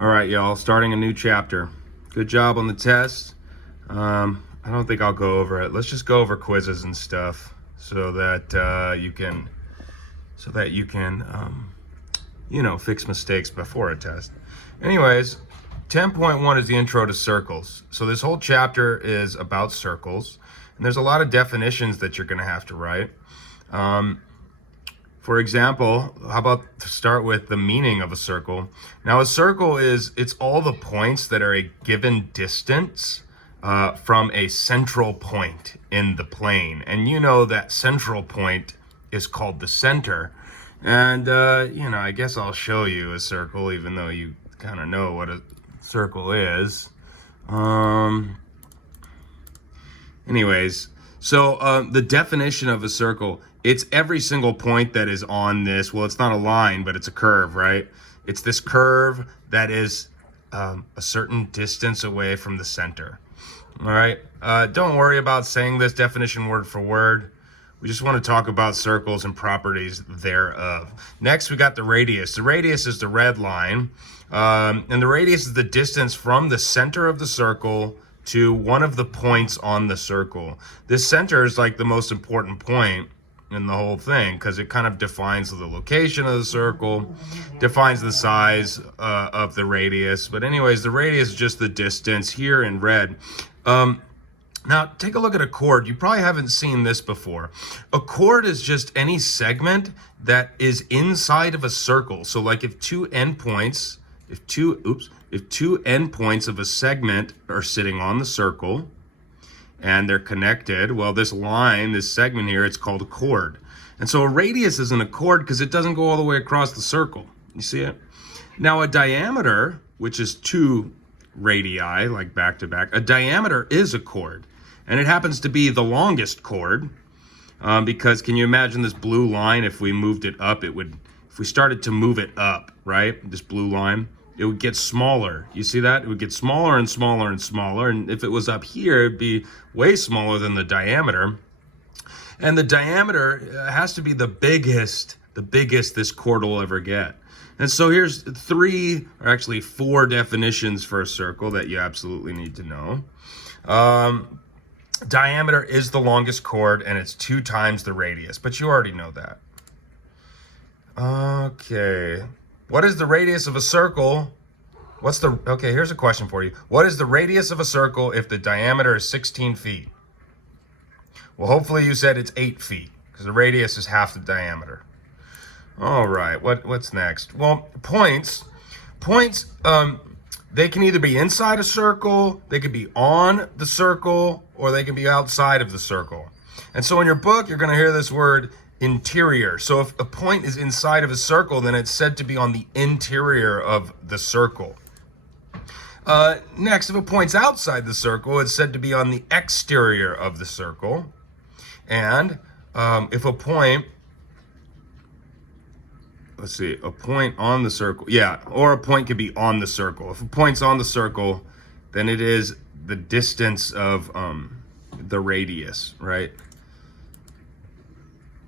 All right, y'all, starting a new chapter. Good job on the test. I don't think I'll go over it. Let's just go over quizzes and stuff so that you can fix mistakes before a test. Anyways, 10.1 is the intro to circles. So this whole chapter is about circles, and there's a lot of definitions that you're going to have to write. For example, how about to start with the meaning of a circle? Now, a circle it's all the points that are a given distance from a central point in the plane. And you know that central point is called the center. And, I guess I'll show you a circle, even though you kind of know what a circle is. Anyways, so the definition of a circle, it's every single point that is on this. Well, it's not a line, but it's a curve, right? It's this curve that is a certain distance away from the center. All right. Don't worry about saying this definition word for word. We just want to talk about circles and properties thereof. Next, we got the radius. The radius is the red line. And the radius is the distance from the center of the circle to one of the points on the circle. This center is like the most important point in the whole thing because it kind of defines the location of the circle, defines the size of the radius. But anyways, the radius is just the distance here in red. Now, take a look at a chord. You probably haven't seen this before. A chord is just any segment that is inside of a circle. So like if two endpoints of a segment are sitting on the circle and they're connected, well, this line, this segment here, it's called a chord. And so a radius isn't a chord because it doesn't go all the way across the circle. You see it? Now, a diameter, which is two radii, like back to back, a diameter is a chord. And it happens to be the longest chord because can you imagine this blue line? If we moved it up, if we started to move it up, right? This blue line, it would get smaller. You see that? It would get smaller and smaller and smaller. And if it was up here, it'd be way smaller than the diameter. And the diameter has to be the biggest this chord will ever get. And so here's four definitions for a circle that you absolutely need to know. Diameter is the longest chord, and it's 2 times the radius, but you already know that. Okay. What is the radius of a circle? Here's a question for you. What is the radius of a circle if the diameter is 16 feet? Well, hopefully you said it's 8 feet, because the radius is half the diameter. All right, what's next? Well, points, they can either be inside a circle, they could be on the circle, or they can be outside of the circle. And so in your book, you're going to hear this word interior. So if a point is inside of a circle, then it's said to be on the interior of the circle. Next, if a point's outside the circle, it's said to be on the exterior of the circle. And if a point... a point on the circle. Yeah, or a point could be on the circle. If a point's on the circle, then it is the distance of the radius, right?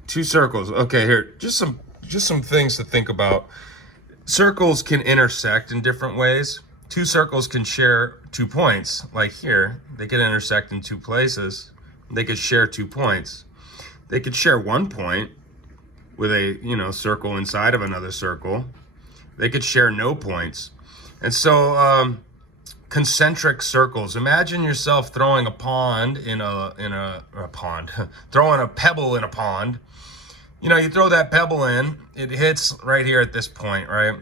2 circles. Okay, here, just some things to think about. Circles can intersect in different ways. 2 circles can share 2 points. Like here, they could intersect in 2 places. They could share 2 points. They could share 1 point with a circle inside of another circle. They could share no points. And so concentric circles. Imagine yourself throwing a pond throwing a pebble in a pond. You throw that pebble in, it hits right here at this point, right?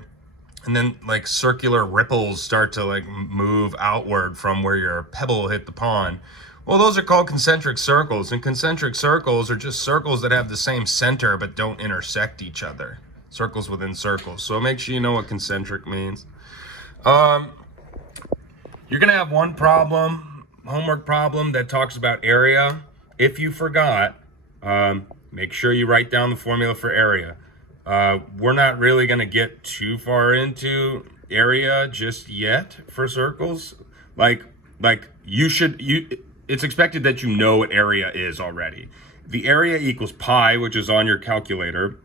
And then like circular ripples start to like move outward from where your pebble hit the pond. Well, those are called concentric circles, and concentric circles are just circles that have the same center but don't intersect each other. Circles within circles. So make sure you know what concentric means. You're going to have one homework problem that talks about area. If you forgot, make sure you write down the formula for area. We're not really going to get too far into area just yet for circles. It's expected that you know what area is already. The area equals pi, which is on your calculator.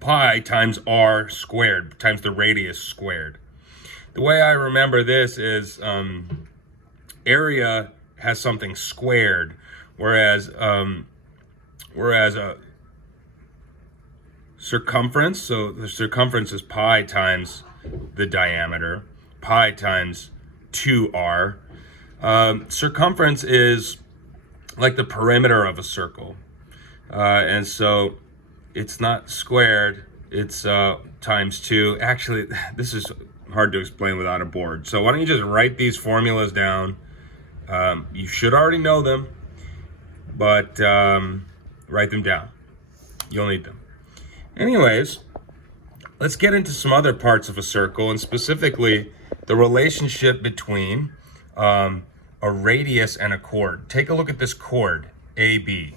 Pi times r squared times the radius squared. the way I remember this is area has something squared, whereas a circumference, so the circumference is pi times the diameter, pi times 2r. Circumference is like the perimeter of a circle. And so it's not squared, it's times 2. Actually, this is hard to explain without a board. So why don't you just write these formulas down? You should already know them, but write them down. You'll need them. Anyways, let's get into some other parts of a circle, and specifically the relationship between a radius and a chord. Take a look at this chord, AB.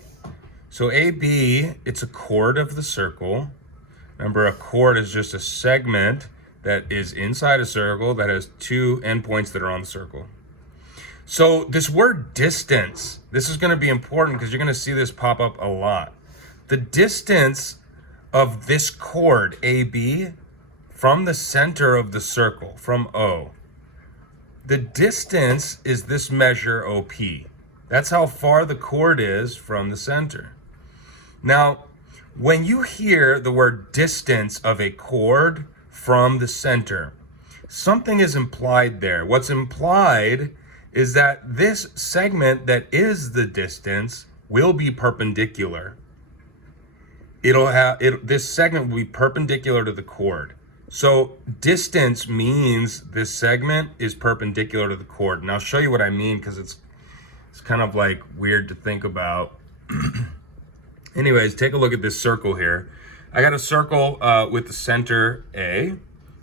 So AB, it's a chord of the circle. Remember, a chord is just a segment that is inside a circle that has two endpoints that are on the circle. So this word distance, this is going to be important because you're going to see this pop up a lot. The distance of this chord, AB, from the center of the circle, from O. The distance is this measure OP. That's how far the chord is from the center. Now, when you hear the word distance of a chord from the center, something is implied there. What's implied is that this segment that is the distance will be perpendicular. This segment will be perpendicular to the chord. So distance means this segment is perpendicular to the chord. And I'll show you what I mean because it's kind of like weird to think about. Anyways, take a look at this circle here. I got a circle with the center A,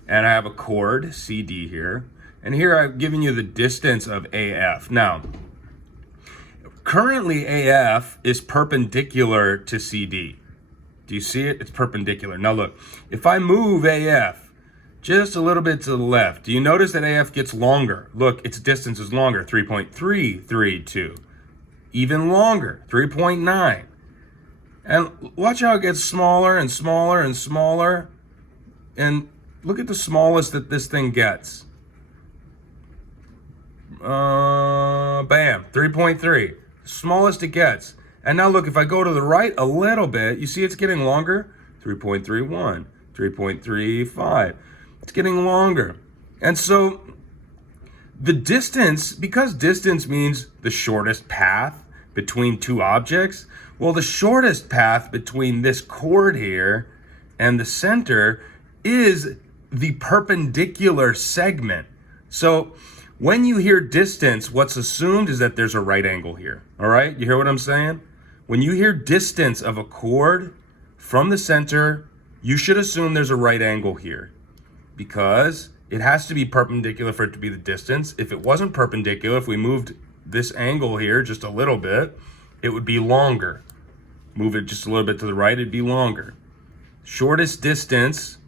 and I have a chord CD here. And here I've given you the distance of AF. Now, currently AF is perpendicular to CD. Do you see it? It's perpendicular. Now look, if I move AF just a little bit to the left, do you notice that AF gets longer? Look, its distance is longer, 3.332. Even longer, 3.9. And watch how it gets smaller and smaller and smaller. And look at the smallest that this thing gets. Bam, 3.3. Smallest it gets. And now look, if I go to the right a little bit, you see it's getting longer? 3.31, 3.35. It's getting longer. And so the distance, because distance means the shortest path between two objects, well, the shortest path between this chord here and the center is the perpendicular segment. So when you hear distance, what's assumed is that there's a right angle here. All right? You hear what I'm saying? When you hear distance of a chord from the center, you should assume there's a right angle here because it has to be perpendicular for it to be the distance. If it wasn't perpendicular, if we moved this angle here just a little bit, it would be longer. Move it just a little bit to the right, it'd be longer. Shortest distance,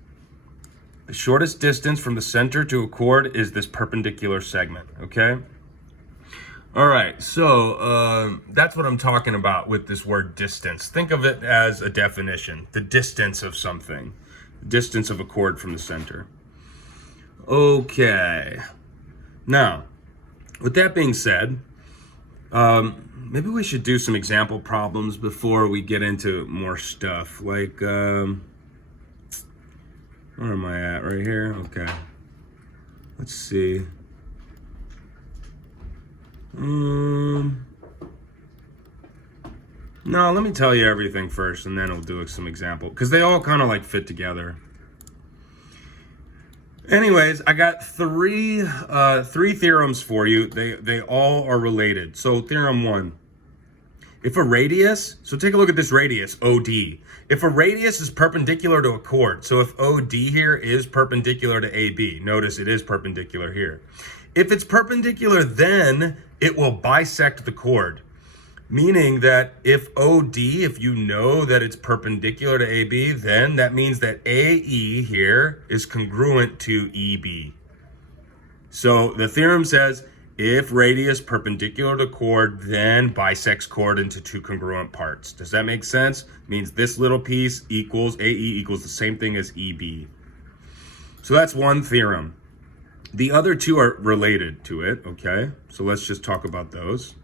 the shortest distance from the center to a chord is this perpendicular segment, okay? All right, so that's what I'm talking about with this word distance. Think of it as a definition, the distance of something, the distance of a chord from the center. Okay, now, with that being said, maybe we should do some example problems before we get into more stuff. Like, where am I at? Right here? Okay. Let's see. No, let me tell you everything first, and then we'll do some example, because they all kind of like fit together. Anyways, I got three theorems for you. They all are related. So theorem 1, if a radius, so take a look at this radius, OD. If a radius is perpendicular to a chord, so if OD here is perpendicular to AB, notice it is perpendicular here. If it's perpendicular, then it will bisect the chord. Meaning that if OD, if you know that it's perpendicular to AB, then that means that AE here is congruent to EB. So the theorem says if radius perpendicular to chord, then bisects chord into two congruent parts. Does that make sense? It means this little piece equals AE equals the same thing as EB. So that's one theorem. The other two are related to it, okay? So let's just talk about those.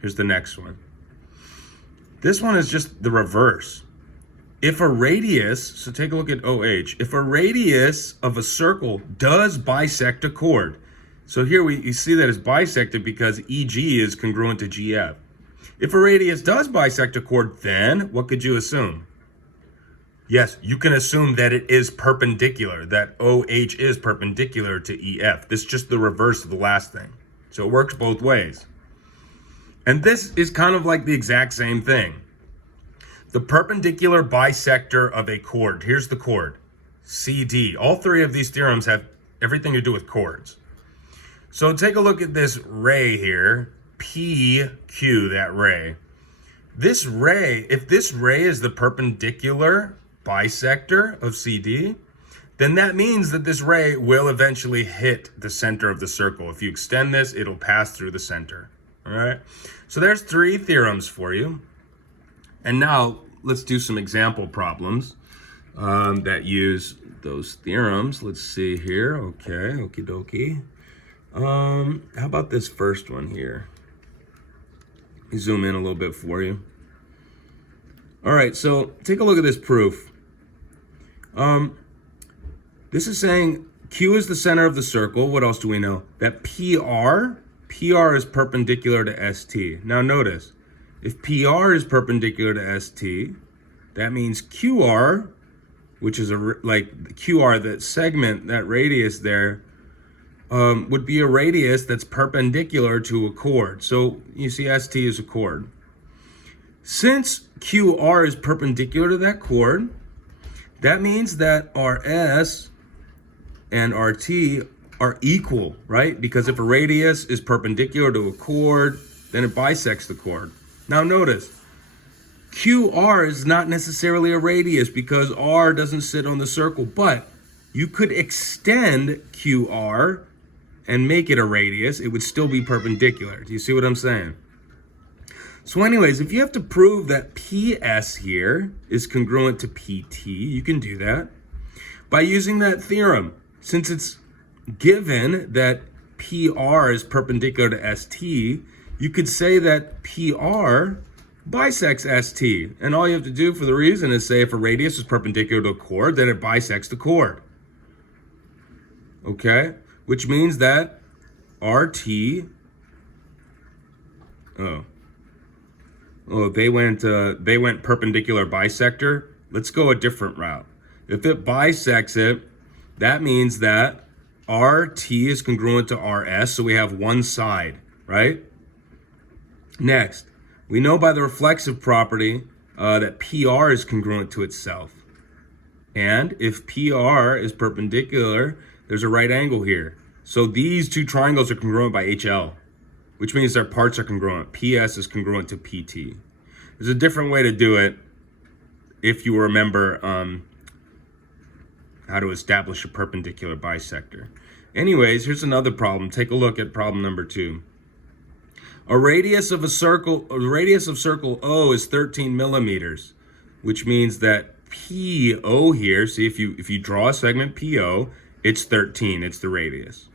Here's the next one. This one is just the reverse. If a radius, so take a look at OH, if a radius of a circle does bisect a chord, so here you see that it's bisected because EG is congruent to GF. If a radius does bisect a chord, then what could you assume? Yes, you can assume that it is perpendicular, that OH is perpendicular to EF. This is just the reverse of the last thing. So it works both ways. And this is kind of like the exact same thing. The perpendicular bisector of a chord, here's the chord, CD. All three of these theorems have everything to do with chords. So take a look at this ray here, PQ, that ray. This ray, if this ray is the perpendicular bisector of CD, then that means that this ray will eventually hit the center of the circle. If you extend this, it'll pass through the center. All right. So there's three theorems for you. And now let's do some example problems that use those theorems. Let's see here. Okay, okie dokie. How about this first one here? Let me zoom in a little bit for you. All right, so take a look at this proof. This is saying Q is the center of the circle. What else do we know? That PR is perpendicular to ST. Now notice, if PR is perpendicular to ST, that means QR, which is like QR, that segment, that radius there, would be a radius that's perpendicular to a chord. So you see ST is a chord. Since QR is perpendicular to that chord, that means that RS and RT are equal, right? Because if a radius is perpendicular to a chord, then it bisects the chord. Now notice, QR is not necessarily a radius because R doesn't sit on the circle, but you could extend QR and make it a radius. It would still be perpendicular. Do you see what I'm saying? So anyways, if you have to prove that PS here is congruent to PT, you can do that by using that theorem. Since it's given that PR is perpendicular to ST, you could say that PR bisects ST. And all you have to do for the reason is say if a radius is perpendicular to a chord, then it bisects the chord. Okay? Which means that RT, they went perpendicular bisector. Let's go a different route. If it bisects it, that means that RT is congruent to RS, so we have one side, right? Next, we know by the reflexive property that PR is congruent to itself. And if PR is perpendicular, there's a right angle here. So these two triangles are congruent by HL, which means their parts are congruent. PS is congruent to PT. There's a different way to do it if you remember how to establish a perpendicular bisector. Anyways, here's another problem. Take a look at problem number 2. A radius of circle O is 13 millimeters, which means that PO here, see if you draw a segment PO, it's 13, it's the radius.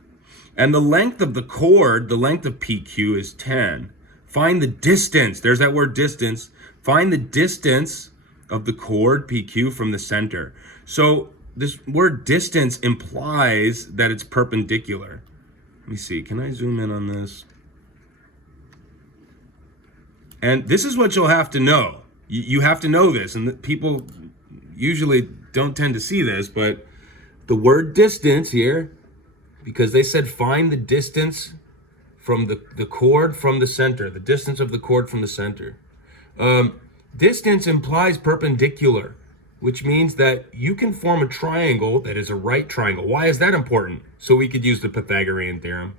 And the length of the chord, the length of PQ is 10. Find the distance, there's that word distance. Find the distance of the chord PQ from the center. So this word distance implies that it's perpendicular. Let me see, can I zoom in on this? And this is what you'll have to know. You have to know this, and people usually don't tend to see this, but the word distance here, because they said find the distance from the chord from the center, the distance of the chord from the center. Distance implies perpendicular, which means that you can form a triangle that is a right triangle. Why is that important? So we could use the Pythagorean theorem.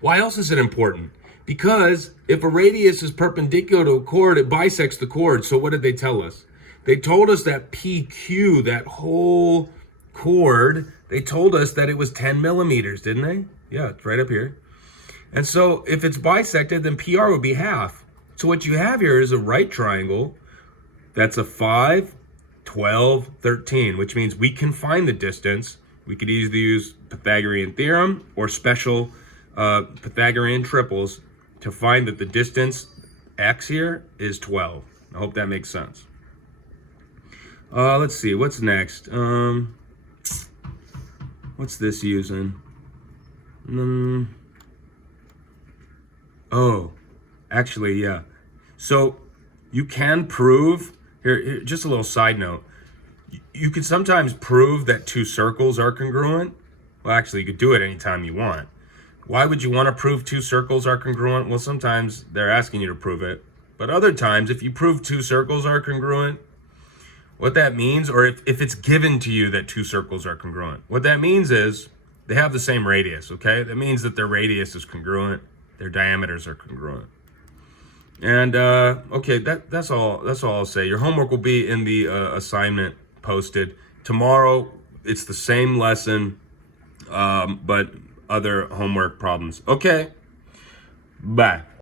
Why else is it important? Because if a radius is perpendicular to a chord, it bisects the chord. So what did they tell us? They told us that PQ, that whole chord, they told us that it was 10 millimeters, didn't they? Yeah, it's right up here. And so if it's bisected, then PR would be half. So what you have here is a right triangle that's a 5, 12, 13, which means we can find the distance We could easily use Pythagorean theorem or special Pythagorean triples to find that the distance x here is 12. I hope that makes sense. Let's see, what's next? What's this using? Oh, actually, yeah. So you can prove, here just a little side note. You could sometimes prove that two circles are congruent. Well, actually, you could do it anytime you want. Why would you want to prove two circles are congruent? Well, sometimes they're asking you to prove it. But other times, if you prove two circles are congruent, what that means, or if it's given to you that two circles are congruent, what that means is they have the same radius, okay? That means that their radius is congruent, their diameters are congruent. And okay, that's all I'll say. Your homework will be in the assignment posted. Tomorrow, it's the same lesson, but other homework problems. Okay, bye.